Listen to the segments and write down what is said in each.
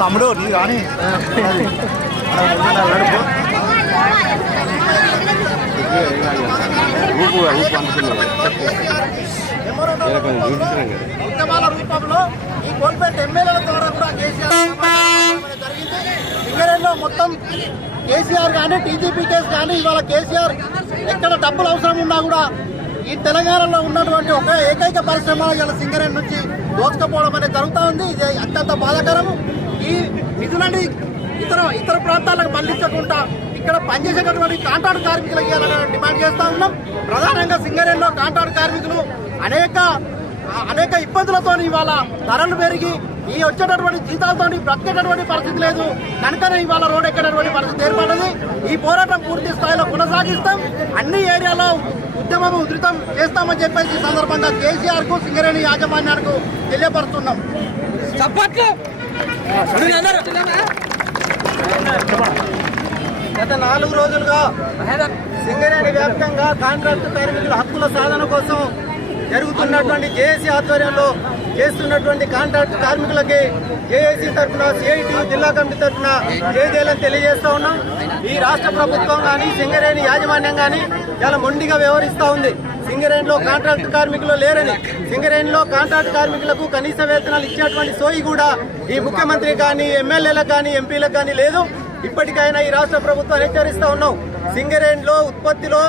తమ్ముడు నీ కానీ నడుపు ఊపు అనుకున్నాను రూపంలో ఈ కోల్పేట ఎమ్మెల్యేల ద్వారా కూడా కేసీఆర్ జరిగింది సింగరేణిలో మొత్తం కేసీఆర్ కానీ టీజీపీ కేసు కానీ ఇవాళ కేసీఆర్ ఎక్కడ డబ్బులు అవసరం ఉన్నా కూడా ఈ తెలంగాణలో ఉన్నటువంటి ఒక ఏకైక పరిశ్రమ ఇలా సింగరేణి నుంచి దోచుకపోవడం అనేది జరుగుతూ ఉంది ఇది అత్యంత బాధాకరం ఈ నిధులని ఇతర ఇతర ప్రాంతాలకు మళ్ళీ ఇక్కడ పనిచేసేటటువంటి కాంట్రాక్ట్ కార్మికులకు ఇవ్వాలని డిమాండ్ చేస్తా ఉన్నాం. ప్రధానంగా సింగరేణిలో కాంట్రాక్ట్ కార్మికులు అనేక అనేక ఇబ్బందులతో ఇవాళ ధరలు పెరిగి ఈ వచ్చేటటువంటి జీతాలతో బ్రతికేటటువంటి పరిస్థితి లేదు. కనుకనే ఇవాళ రోడ్ ఎక్కేటటువంటి పరిస్థితి ఏర్పడ్డది. ఈ పోరాటం పూర్తి స్థాయిలో కొనసాగిస్తాం. అన్ని ఏరియాలో ఉద్యమం ఉధృతం చేస్తామని చెప్పేసి ఈ సందర్భంగా కేసీఆర్కు సింగరేణి యాజమాన్యానికి తెలియపరుస్తున్నాం. గత నాలుగు రోజులుగా సింగరేణి వ్యాప్తంగా కాంట్రాక్ట్ కార్మికుల హక్కుల సాధన కోసం జరుగుతున్నటువంటి జేఏసీ ఆధ్వర్యంలో చేస్తున్నటువంటి కాంట్రాక్ట్ కార్మికులకి జేఏసీ తరఫున సిఐటి జిల్లా కమిటీ తరఫున జయజేయాలని తెలియజేస్తా ఉన్నాం. ఈ రాష్ట్ర ప్రభుత్వం కానీ సింగరేణి యాజమాన్యం కానీ చాలా మొండిగా వ్యవహరిస్తా ఉంది. సింగరేణిలో కాంట్రాక్ట్ కార్మికులు లేరని సింగరేణిలో కాంట్రాక్ట్ కార్మికులకు కనీస వేతనాలు ఇచ్చేటువంటి సోయి కూడా ఈ ముఖ్యమంత్రి కానీ ఎమ్మెల్యేలకు కానీ ఎంపీలకు కానీ లేదు. ఇప్పటికైనా ఈ రాష్ట్ర ప్రభుత్వాన్ని హెచ్చరిస్తూ ఉన్నాం సింగరేణిలో ఉత్పత్తిలో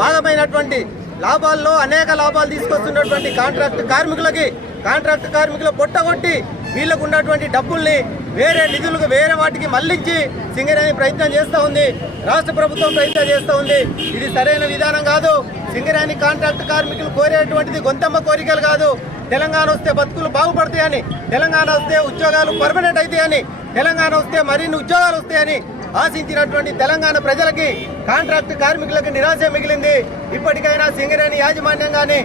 భాగమైనటువంటి లాభాల్లో అనేక లాభాలు తీసుకొస్తున్నటువంటి కాంట్రాక్ట్ కార్మికులకి కాంట్రాక్ట్ కార్మికులు పొట్టగొట్టి వీళ్ళకు ఉన్నటువంటి డబ్బుల్ని వేరే నిధులకు వేరే వాటికి మళ్ళించి సింగరేణి ప్రయత్నం చేస్తూ ఉంది. రాష్ట్ర ప్రభుత్వం ప్రయత్నం చేస్తూ ఉంది. ఇది సరైన విధానం కాదు. సింగరేణి కాంట్రాక్ట్ కార్మికులు కోరేటువంటిది గొంతమ్మ కోరికలు కాదు. తెలంగాణ వస్తే బతుకులు బాగుపడతాయని తెలంగాణ వస్తే ఉద్యోగాలు పర్మనెంట్ అవుతాయని తెలంగాణ వస్తే మరిన్ని ఉద్యోగాలు వస్తాయని ఆశించినటువంటి తెలంగాణ ప్రజలకి కాంట్రాక్ట్ కార్మికులకు నిరాశ మిగిలింది. ఇప్పటికైనా సింగరేణి యాజమాన్యం కానీ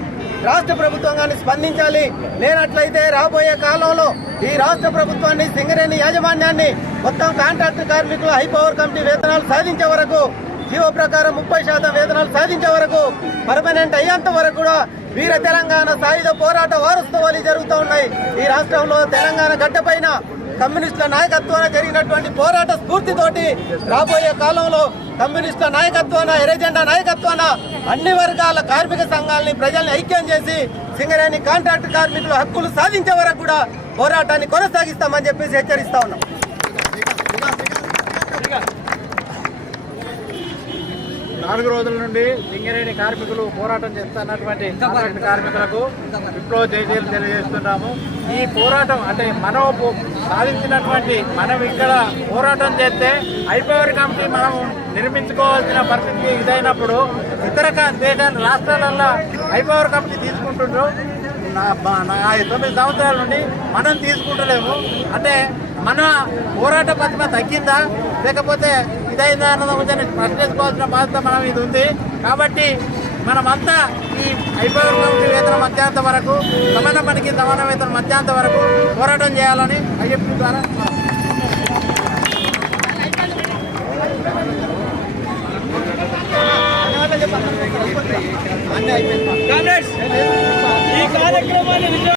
రాష్ట్ర ప్రభుత్వం కానీ స్పందించాలి. లేనట్లయితే రాబోయే కాలంలో ఈ రాష్ట్ర ప్రభుత్వాన్ని సింగరేణి యాజమాన్యాన్ని మొత్తం కాంట్రాక్ట్ కార్మికులు హై పవర్ కమిటీ వేతనాలు సాధించే వరకు జీవో ప్రకారం ముప్పై శాతం వేతనాలు సాధించే వరకు పర్మనెంట్ అయ్యేంత వరకు కూడా వీర తెలంగాణ సాయుధ పోరాట వారోత్సవాలు జరుగుతూ ఉన్నాయి. ఈ రాష్ట్రంలో తెలంగాణ గడ్డపైన కమ్యూనిస్టుల నాయకత్వాన జరిగినటువంటి పోరాట స్ఫూర్తితోటి రాబోయే కాలంలో కమ్యూనిస్టుల నాయకత్వాన ఎరజెండా నాయకత్వాన అన్ని వర్గాల కార్మిక సంఘాలని ప్రజల్ని ఐక్యం చేసి సింగరేణి కాంట్రాక్ట్ కార్మికుల హక్కులు సాధించే వరకు కూడా పోరాటాన్ని కొనసాగిస్తామని చెప్పేసి హెచ్చరిస్తా ఉన్నాం. నాలుగు రోజుల నుండి సింగరేణి కార్మికులు పోరాటం చేస్తున్నటువంటి కార్మికులకు విప్లవ జయజీలు తెలియజేస్తున్నాము. ఈ పోరాటం అంటే మనం సాధించినటువంటి మనం ఇక్కడ పోరాటం చేస్తే ఐపవర్ కమిటీ మనం నిర్మించుకోవాల్సిన పరిస్థితి ఇదైనప్పుడు ఇతర దేశాల రాష్ట్రాలల్లో ఐపవర్ కమిటీ తీసుకుంటుండ్రు. నా- మా- నా తొమ్మిది సంవత్సరాల నుండి మనం తీసుకుంటలేము. అంటే మన పోరాట పత్రిక తగ్గిందా? లేకపోతే ఇదైందా అన్నది ప్రశ్నించుకోవాల్సిన బాధ్యత మనం ఇది ఉంది కాబట్టి మనమంతా ఈ ఐపవర్ వేతన వేతనం మధ్యాంత వరకు సమాన పనికి సమాన వేతన మధ్యాంత వరకు పోరాటం చేయాలని ఐఎఫ్టీ ద్వారా ఈ కార్యక్రమాన్ని